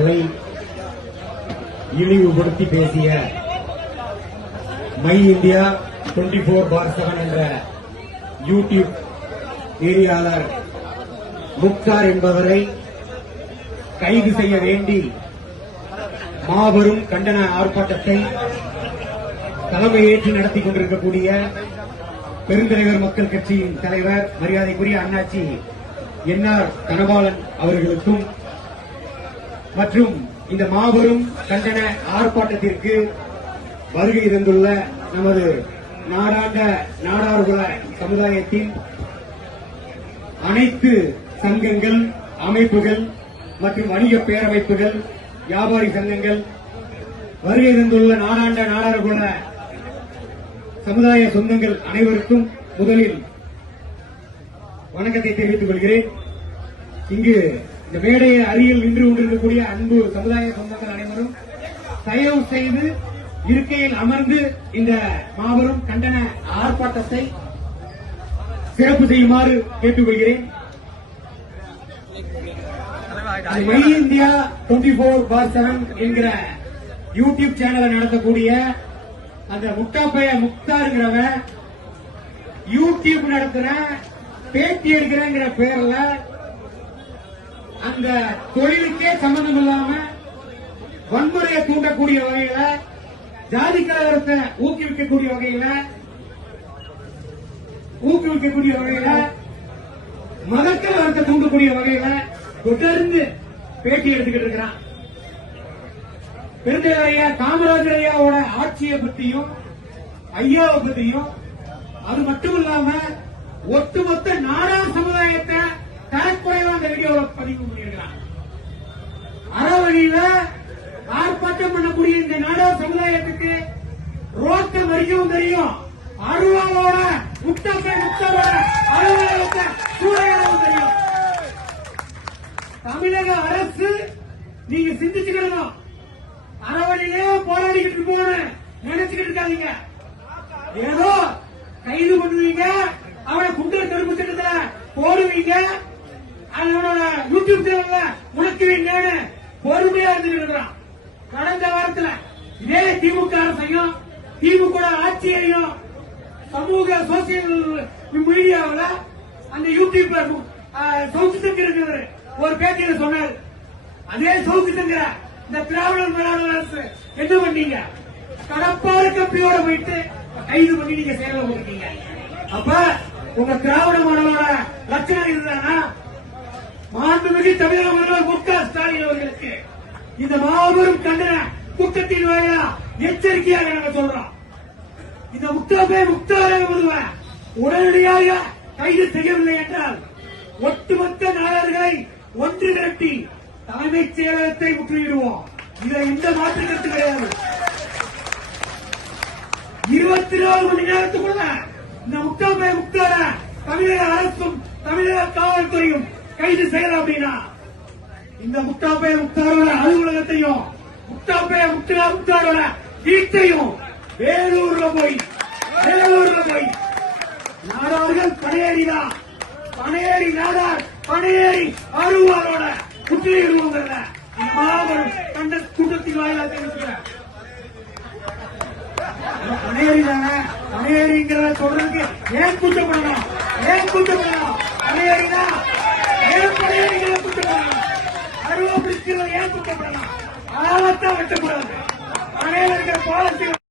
அவர்களை இழிவுபடுத்தி பேசிய my India twenty four by seven என்ற யூடியூப் ஏரியாளர் முக்தார் என்பவரை கைது செய்ய வேண்டி மாபெரும் கண்டன ஆர்ப்பாட்டத்தை தலைமையேற்று நடத்தி கொண்டிருக்கக்கூடிய பெருந்தலைவர் மக்கள் கட்சியின் தலைவர் மரியாதைக்குரிய அண்ணாச்சி என்ஆர் தனபாலன் அவர்களுக்கும் மற்றும் இந்த மாபெரும் கண்டன ஆர்ப்பாட்டத்திற்கு வருகை தந்துள்ள நமது நாடாண்ட நாடார்குல சமுதாயத்தின் அனைத்து சங்கங்கள் அமைப்புகள் மற்றும் வணிக பேரமைப்புகள் வியாபாரி சங்கங்கள் வருகை தந்துள்ள நாடாண்ட நாடார்குல சமுதாய சொந்தங்கள் அனைவருக்கும் முதலில் வணக்கத்தை தெரிவித்துக் கொள்கிறேன். இங்கு இந்த மேடையை அருகில் நின்று கொண்டிருக்கக்கூடிய அன்பு சமுதாய சொந்தங்கள் அனைவரும் தயவு செய்து இருக்கையில் அமர்ந்து இந்த மாபெரும் கண்டன ஆர்ப்பாட்டத்தை சிறப்பு செய்யுமாறு கேட்டுக்கொள்கிறேன். My India twenty four by seven என்கிற யூடியூப் சேனலை நடத்தக்கூடிய அந்த முட்டாப்பைய முக்தாருங்கிறவன் யூடியூப் நடத்துற பேட்டி எடுக்கிறேங்கிற பேர்ல அந்த தொழிலுக்கே சம்பந்தம் இல்லாம வன்முறையை தூண்டக்கூடிய வகையில ஜாதி கலவரத்தை ஊக்குவிக்கக்கூடிய வகையில ஊக்குவிக்கக்கூடிய வகையில மதக்கலவரத்தை தூண்டக்கூடிய வகையில தொடர்ந்து பேட்டி எடுத்துக்கிட்டு இருக்கிறான். பெருந்தலைவர் காமராஜர் ஐயாவோட ஆட்சியை பத்தியும் ஐயாவை பத்தியும் அது மட்டும் இல்லாம ஒட்டுமொத்த நாடா சமுதாயத்தை தரக்குறை அந்த பதிவு பண்ணியிருக்கிறார். அறவழியில ஆர்ப்பாட்டம் பண்ணக்கூடிய இந்த நாடார் சமுதாயத்துக்கு ரோட்ட வரைக்கும் தெரியும். அருவாவோட முட்டத்தை முத்தரோட அலுவலகத்தை சூறையாடவும் தெரியும். தமிழக அரசு நீங்க சிந்திச்சுக்கணும். அறவழியிலே போராடிக்கிட்டு இருக்கோம்னு நினைச்சுக்கிட்டு இருக்காதீங்க. ஏதோ கைது பண்ணுவீங்க அவனை குண்டு தடுப்பு திட்டத்துல போடுவீங்க அதனோட யூடியூப் சேனல்ல முடக்குவீங்கன்னு பொறுமையா இருந்துட்டு இருக்கிறான். கடந்த வாரத்துல இதே திமுக அரசையும் திமுக ஆட்சியையும் சமூக சோசியல் மீடியாவில் அந்த யூடியூபர் சவுக்கு சங்கர் ஒரு பேட்டியில சொன்னார் அதே சவுக்கு சங்கர இந்த திராவிடர் மேலாளர் அரசு என்ன பண்ணீங்க? கடப்பாறு கப்பியோட போயிட்டு கைது பண்ணி நீங்க சேவை போட்டீங்க அப்ப உங்க திராவிட மாடலோட லட்சணம் இதுதானா? மாண்புமிகு தமிழக முதல்வர் மு க ஸ்டாலின் அவர்களுக்கு இந்த மாபெரும் கண்டன கூட்டத்தின் வாயிலா எச்சரிக்கையாக நாங்க சொல்றோம். இந்த முக்தாபே முக்தாரே முதல்வர் உடனடியாக கைது செய்யவில்லை என்றால் ஒட்டுமொத்த நாளர்களை ஒன்று திரட்டி தலைமைச் செயலகத்தை முற்றுகிடுவோம் இதுல எந்த மாற்று கருத்து கிடையாது. இருபத்தி நாலு மணி நேரத்துக்குள்ள இந்த முக்தாபே முக்தார தமிழக அரசும் தமிழக காவல்துறையும் கைது செய்யலாம் அப்படின்னா இந்த முக்தாபே முக்தாரோட அலுவலகத்தையும் முக்தாபே முக்தா முக்தாரோட வீட்டையும் வேலூர்ல போய் வேலூர்ல போய் நாடார்கள் பனையேறிதான் பனையேறி நாடார் பனையேறி அருவாரோட குற்றிடுவோங்கிறத மாபெரும் கண்ட கூட்டத்தின் வாயிலாக தெரிவிக்கிறேன். பனையேறி தானே? பனையேறிங்கிறத சொல்றதுக்கு ஏன் கூச்சப்படணும்? ஏன் கூச்சப்படணும்? பனையேறினா ஏன் பனையேறிங்கிற கூச்சப்படணும் அருவா பிடிக்கிறது வெட்டக்கூடாது. பனையில இருக்கிற பாலத்தில்